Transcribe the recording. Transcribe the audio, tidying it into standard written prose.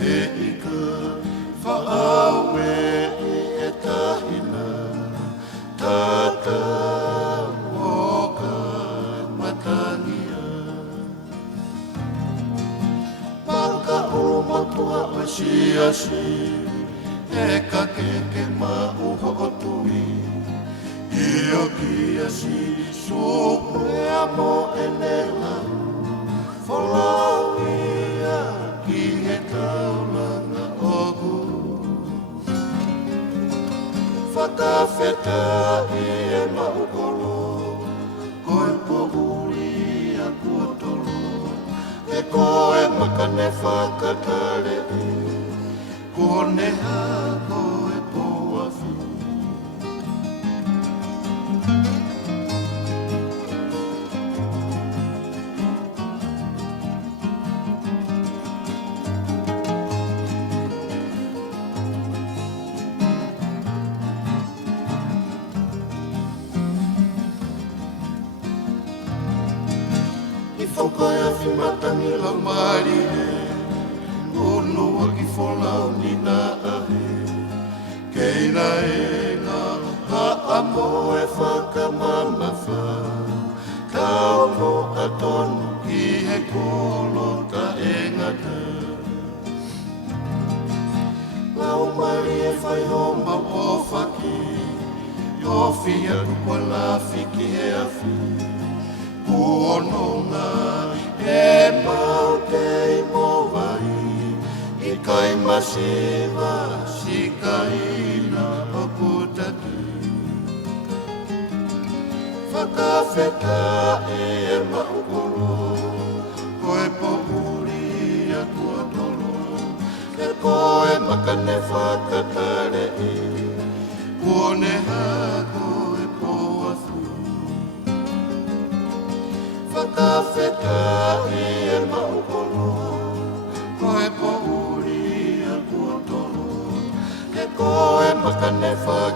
he ika whaawe e tahina tata moka matangia Maka umatua o siasi e ka keke mauho o tui Io kia si supea mo e ne lau Folau ia ki he taulanga oku Whakawheta i e maukolo Koe po uri a kuotolo E koe makane whakatare Kone ha koe po awhi Whaukai a whimatangi lau maari he Ono a ki wholau ni nā ahe Keina e ngā haa mo e whakamamawha Tau mo a tonu ki he kolo ta e ngata Lau maari e whai ho mau o whaki Yofi aku kwa lawhi ki he awhi Kuononga e mau te imo vai I kai masiva si kaina o putaki Whakawheta e maukolo Koe po uri a kuatolo E koe makane whakatare e Kuone ha koe po awhi Whakawheta i e maukolo Koe po uri a kuatolo E koe makane whakatare